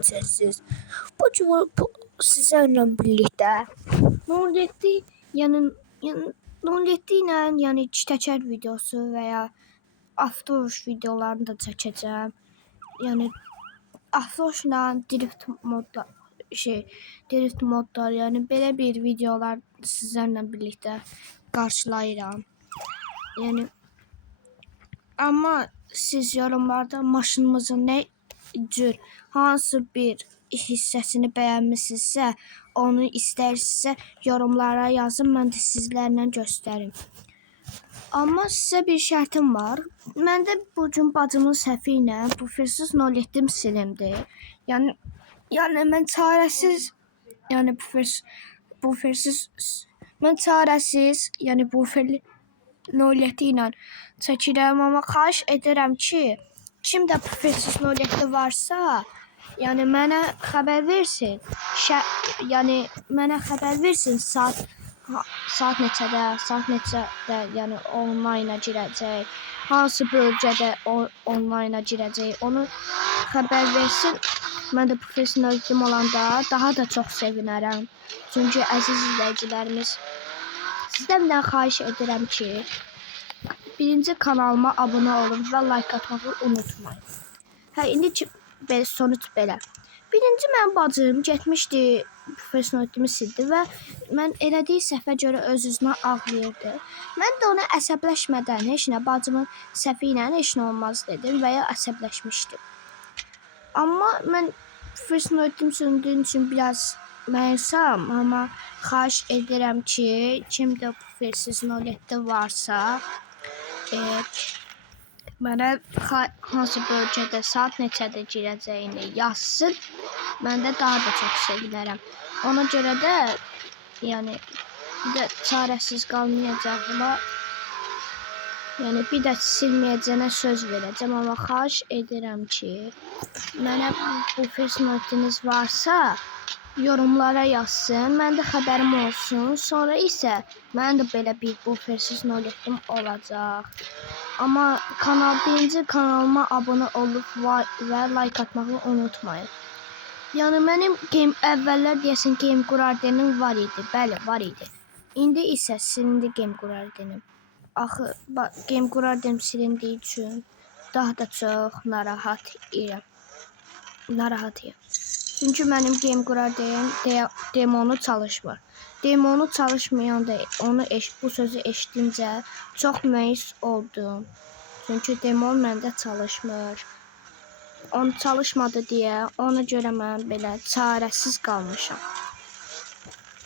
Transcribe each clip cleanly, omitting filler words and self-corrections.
Sessiz. Bu sizlerle birlikte 07 yəni 07 ilə yəni çitəkər videosu veya avtovuş videolarını da çəkəcəm. Yəni avtovuşla drift modlar, yəni belə bir videolar sizlərlə birlikte qarşılayıram. Yəni amma siz yorumlarda maşınımızın nə cür hansı bir hissəsini bəyənmisinizsə, onu istəyirsinizsə yorumlara yazın, mən də sizlərlə göstərim. Amma sizə bir şərtim var. Məndə bu gün bacımın səhvi ilə bufersiz 07 silimdir. Yəni mən çarəsiz, yəni buferli 07 ilə çəkirəm, amma xahiş edirəm ki, kimdə bufersiz 07 varsa, yəni mənə xəbər versin. Yəni mənə xəbər versin saat neçədə, yəni onlayna girəcək, hansı bölgədə onlayna girəcək, onu xəbər versin. Mən də professionalizm olanda daha da çox sevinərəm. Çünki əziz izləyicilərimiz, sizdən də xahiş edirəm ki, birinci kanalıma abunə olun və like atmağı unutmayın. İndi sonuç belə. Birinci mənim bacım getmişdi, professionalizmi sildi və mən elədiyi səhvə görə öz-özünə ağlayırdı. Mən də ona əsəbləşmədən, heç nə, bacımın səhvi ilə heç nə olmaz dedim və ya əsəbləşmişdim. Amma mən professionalizm söndüyüm üçün biraz məyusam, amma xahiş edirəm ki, kimdə professionaliz 07 varsa, mənə hansı bölgədə saat neçədə girəcəyini yazsın. Mən də daha da çox sevinərəm. Ona görə də yəni bir də çarəsiz qalmayacağıma, yəni bir də silməyəcəyinə söz verəcəm, amma xahiş edirəm ki, mənə bu personalitiniz varsa yorumlara yazsın, məndə xəbərim olsun. Sonra isə mənim də belə bir bufersiz 07 olacaq. Amma birinci kanalıma abunə olub və like atmağı unutmayın. Yəni mənim əvvəllər deyəsən Game Qurardenim var idi. Bəli, var idi. İndi isə silindi Game Qurardenim. Axı Game Qurardenim silindiyi üçün daha da çox narahatıyam. Çünki mənim Game Qurardenim demonu çalışmır. Demonu çalışmayanda bu sözü eşitincə çox məyus oldum. Çünki demon məndə çalışmır. Onu çalışmadı deyə, ona görə mən belə çarəsiz qalmışam.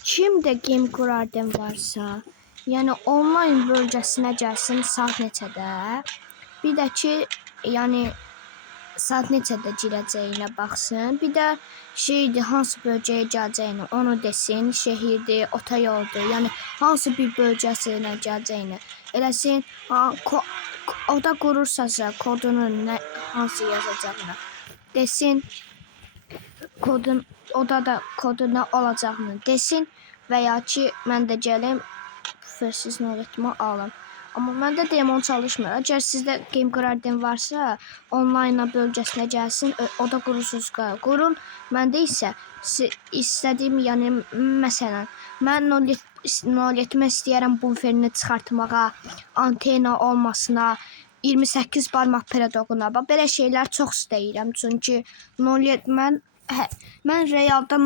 Kimdə Game Qurarden varsa, yəni onlayn bölgəsinə gəlsin saat neçədə. Bir də ki, yəni saat neçədə girəcəyinə baxsın. Bir də hansı bölgəyə gələcəyini onu desin. Şəhərdir, otoyoldur, yəni hansı bir bölgəsinə gələcəyini eləsin. Oda qurursasa kodunu hansı yazacağını desin. Odada kodu nə olacağını desin və ya ki, mən də gəlim bufersiz 07 alım. Amma məndə demon çalışmır. Əgər sizdə Game Qurarden varsa, onlayna bölgəsinə gəlsin, oda qurursunuzsa qurun. Məndə isə istədiyim, yəni məsələn, mən 07 istəyərəm buferini çıxartmağa, antena olmasına, 28 barmaq pedagoguna. Belə şeylər çox istəyirəm. Çünki 07 mən realda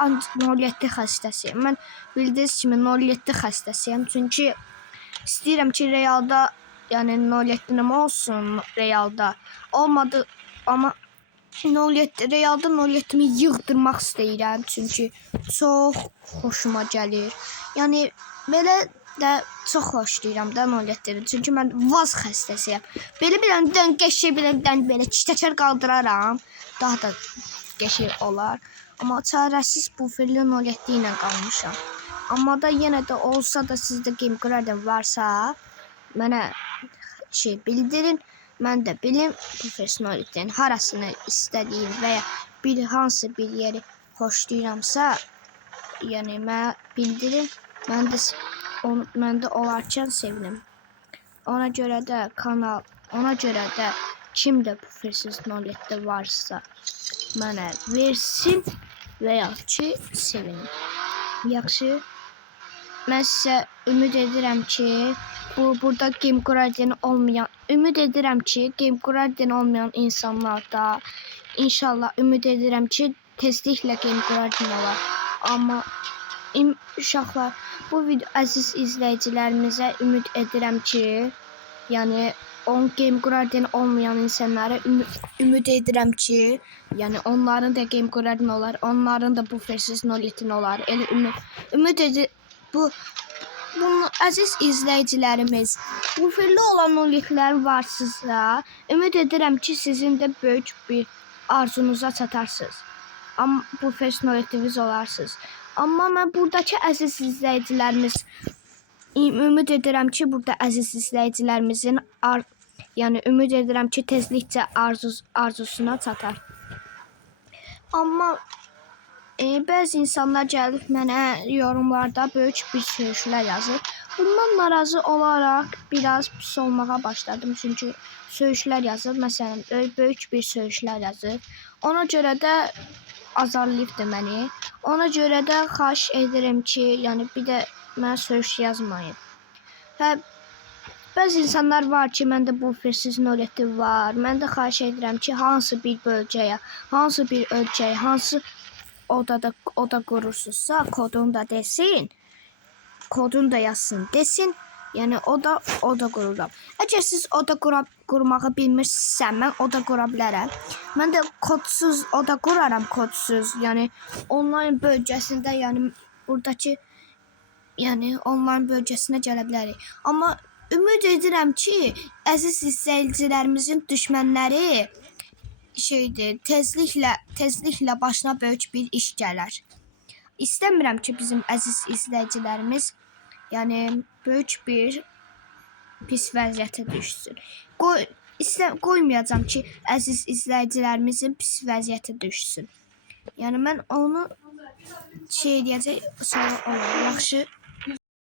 07 xəstəsiyəm. Mən bildiyiniz kimi 07 xəstəsiyəm. Çünki istəyirəm ki, realda, yəni 07'm olsun realda. Olmadı, amma realda 07'mi yığdırmaq istəyirəm. Çünki çox xoşuma gəlir. Yəni belə də çox xoşlayıram da 07'ni. Çünki mən vaz xəstəsiyəm. Belə qəşəng belə çitəkər qaldıraram. Daha da qəşəng olar. Amma çarəsiz buferli 07 ilə qalmışam. Amma da yenə də olsa da sizdə Game Qurarden varsa, mənə bildirin. Mən də bilim bufersiz harasını istədiyim və ya hansı bir yeri xoşlayıramsa, yəni mənə bildirin. Mən də olarkən sevinim. Ona görə də kimdə bu Faces Knowledge varsa mənə versin və ya ki sevinim. Yaxşı. Mən sizə ümid edirəm ki, burada Game Guardian olmayan, ümid edirəm ki, Game Guardian olmayan insanlar da inşallah ümid edirəm ki, tezliklə Game Guardian olar. Amma uşaqlar, bu video əziz izləyicilərimizə ümid edirəm ki, yəni Game Guardian olmayan insanlara ümid edirəm ki, yəni onların da Game Guardian olar, onların da bu Faces Knowledge olar. Elə ümid edirəm. Bunu əziz izləyicilərimiz, bufirli olan knowledge'lər varsınızsa, ümid edirəm ki, sizin də böyük bir arzunuza çatarsınız. Amma bu Faces Knowledge'iniz olarsınız. Amma mən buradakı əziz izləyicilərimiz, ümid edirəm ki, burada əziz izləyicilərimizin, yəni ümid edirəm ki, tezlikcə arzusuna çatar. Amma bəzi insanlar gəlib mənə yorumlarda böyük bir söyüşlər yazır. Bundan narazı olaraq biraz pis olmağa başladım. Çünki söyüşlər yazır. Məsələn, böyük bir söyüşlər yazır. Ona görə də azarlayıbdı məni. Ona görə də xahiş edirəm ki, yəni bir də mənə söyüş yazmayın. Və bəzi insanlar var ki, məndə bu Faces Knowledge var. Mən də xahiş edirəm ki, hansı bir bölgəyə, hansı bir ölkəyə, hansı oda qurursunuzsa, kodunu da desin, kodunu da yazsın, desin. Yəni oda qururam. Əgər siz oda qurmağı bilmirsinizsə, mən oda qura bilərəm. Mən də kodsuz oda quraram, kodsuz. Yəni onlayn bölgəsində, yəni buradakı, yəni onlayn bölgəsinə gələ bilərik. Amma ümid edirəm ki, əziz izləyicilərimizin düşmənləri tezliklə başına böyük bir iş gələr. İstəmirəm ki, bizim əziz izləyicilərimiz yəni böyük bir pis vəziyyətə düşsün. Qoymayacağam ki, əziz izləyicilərimizin pis vəziyyətə düşsün. Yəni mən onu eləyəcək, sonra olur. Yaxşı.